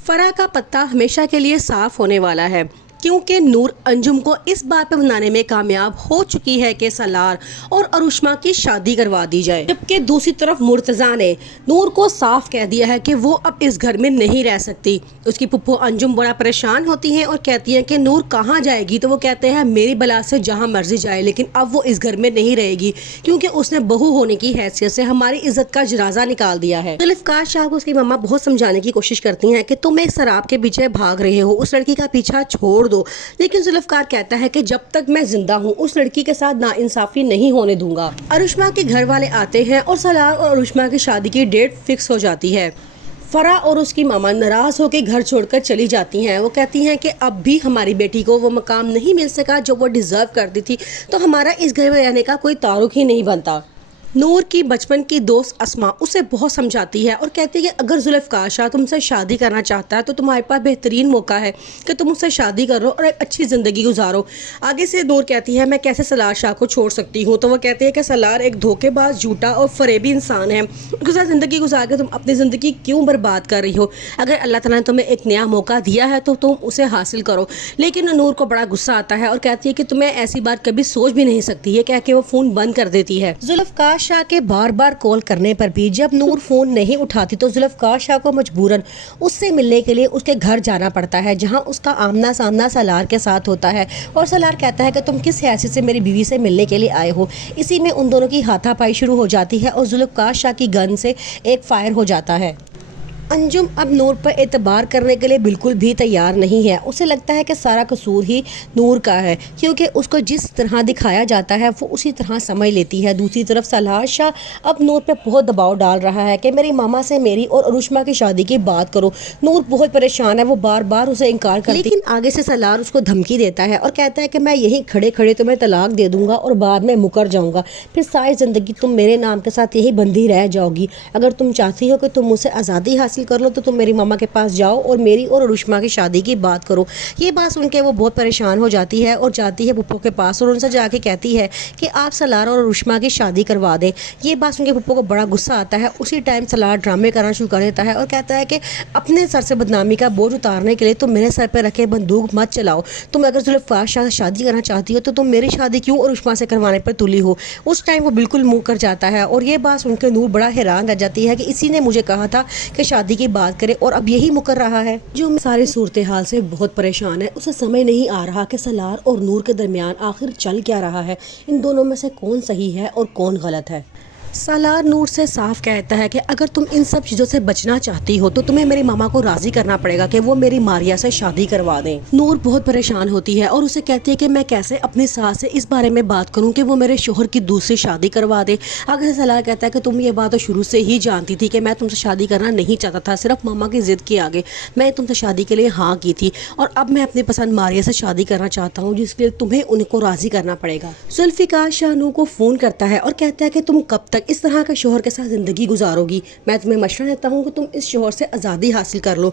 फराह का पत्ता हमेशा के लिए साफ होने वाला है क्योंकि नूर अंजुम को इस बात पर मनाने में कामयाब हो चुकी है कि सलार और अरुष्मा की शादी करवा दी जाए, जबकि दूसरी तरफ मुर्तजा ने नूर को साफ कह दिया है कि वो अब इस घर में नहीं रह सकती। उसकी पुप्पो अंजुम बड़ा परेशान होती हैं और कहती हैं कि नूर कहाँ जाएगी, तो वो कहते हैं मेरी बला से जहाँ मर्जी जाए, लेकिन अब वो इस घर में नहीं रहेगी क्योंकि उसने बहू होने की हैसियत से हमारी इज्जत का जनाजा निकाल दिया है। जुल्फ़िकार शाह को उसकी मम्मा बहुत समझाने की कोशिश करती हैं कि तुम एक शराब के पीछे भाग रहे हो, उस लड़की का पीछा छोड़ दो, लेकिन जुल्फ़िकार कहता है कि जब तक मैं जिंदा हूँ उस लड़की के साथ नाइंसाफी नहीं होने दूंगा। अरुष्मा के घर वाले आते हैं और सलार और अरुष्मा की शादी की डेट फिक्स हो जाती है। फराह और उसकी मामा नाराज होकर घर छोड़कर चली जाती हैं। वो कहती हैं कि अब भी हमारी बेटी को वो मकाम नहीं मिल सका जो वो डिजर्व करती थी, तो हमारा इस घर में रहने का कोई तारुक ही नहीं बनता। नूर की बचपन की दोस्त अस्मा उसे बहुत समझाती है और कहती है कि अगर जुल्फ़िकार शाह तुमसे शादी करना चाहता है तो तुम्हारे पास बेहतरीन मौका है कि तुम उससे शादी करो और एक अच्छी ज़िंदगी गुजारो। आगे से नूर कहती है मैं कैसे सलार शाह को छोड़ सकती हूँ, तो वो कहती है कि सलार एक धोखेबाज, झूठा और फरेबी इंसान है, उसके साथ ज़िंदगी गुजार के तुम अपनी ज़िंदगी क्यों बर्बाद कर रही हो। अगर अल्लाह ताला ने तुम्हें एक नया मौका दिया है तो तुम उसे हासिल करो। लेकिन नूर को बड़ा गुस्सा आता है और कहती है कि तुम्हें ऐसी बात कभी सोच भी नहीं सकती है, कह के वो फ़ोन बंद कर देती है। जुल्फ़िकार शाह के बार बार कॉल करने पर भी जब नूर फोन नहीं उठाती तो जुल्फ़िकार शाह को मजबूरन उससे मिलने के लिए उसके घर जाना पड़ता है, जहां उसका आमना सामना सलार के साथ होता है। और सलार कहता है कि तुम किस हैसियत से मेरी बीवी से मिलने के लिए आए हो। इसी में उन दोनों की हाथापाई शुरू हो जाती है और जुल्फ़िकार शाह की गन से एक फायर हो जाता है। अंजुम अब नूर पर एतबार करने के लिए बिल्कुल भी तैयार नहीं है। उसे लगता है कि सारा कसूर ही नूर का है क्योंकि उसको जिस तरह दिखाया जाता है वो उसी तरह समझ लेती है। दूसरी तरफ सलार शाह अब नूर पे बहुत दबाव डाल रहा है कि मेरी मामा से मेरी और अरुष्मा की शादी की बात करो। नूर बहुत परेशान है, वो बार बार उसे इनकार करती है, लेकिन आगे से सलार उसको धमकी देता है और कहता है कि मैं यहीं खड़े खड़े तुम्हें तलाक दे दूंगा और बाद में मुकर जाऊंगा, फिर सारी ज़िंदगी तुम मेरे नाम के साथ यही बंधी रह जाओगी। अगर तुम चाहती हो कि तुम मुझसे आज़ादी हासिल कर लो तो तुम मेरी मामा के पास जाओ और मेरी और अरुष्मा की शादी की बात करो। ये बात सुन के वो बहुत परेशान हो जाती है और जाती है पुप्पो के पास और उनसे जाके कहती है कि आप सलार और अरुष्मा की शादी करवा दें। ये बात सुन के पुप्पो को बड़ा गुस्सा आता है। उसी टाइम सलार ड्रामे करना शुरू कर देता है और कहता है कि अपने सर से बदनामी का बोझ उतारने के लिए तुम मेरे सर पर रखे बंदूक मत चलाओ। तुम अगर जुल्फ़िकार शाह से शादी करना चाहती हो तो तुम मेरी शादी क्यों अरुष्मा से करवाने पर तुली हो। उस टाइम वो बिल्कुल मुँह कर जाता है और ये बात सुन के नूर बड़ा हैरान रह जाती है कि इसी ने मुझे कहा था कि शादी की बात करे और अब यही मुकर रहा है। जो सारी सूरत हाल से बहुत परेशान है, उसे समझ नहीं आ रहा कि सलार और नूर के दरमियान आखिर चल क्या रहा है, इन दोनों में से कौन सही है और कौन गलत है। सलार नूर से साफ कहता है कि अगर तुम इन सब चीज़ों से बचना चाहती हो तो तुम्हें मेरी मामा को राज़ी करना पड़ेगा कि वो मेरी मारिया से शादी करवा दें। नूर बहुत परेशान होती है और उसे कहती है कि मैं कैसे अपनी सास से इस बारे में बात करूं कि वो मेरे शोहर की दूसरी शादी करवा दे। आगे सलार कहता है कि तुम ये बात तो शुरू से ही जानती थी कि मैं तुमसे शादी करना नहीं चाहता था, सिर्फ मामा की जिद के आगे मैं तुमसे शादी के लिए हाँ की थी और अब मैं अपनी पसंद मारिया से शादी करना चाहता हूँ, जिसके तुम्हें उनको राज़ी करना पड़ेगा। जुल्फ़िकार शाह नूर को फ़ोन करता है और कहता है कि तुम कब तक इस तरह के शोहर के साथ ज़िंदगी गुजारोगी। मैं तुम्हें मशवरा देता हूँ कि तुम इस शोहर से आज़ादी हासिल कर लो।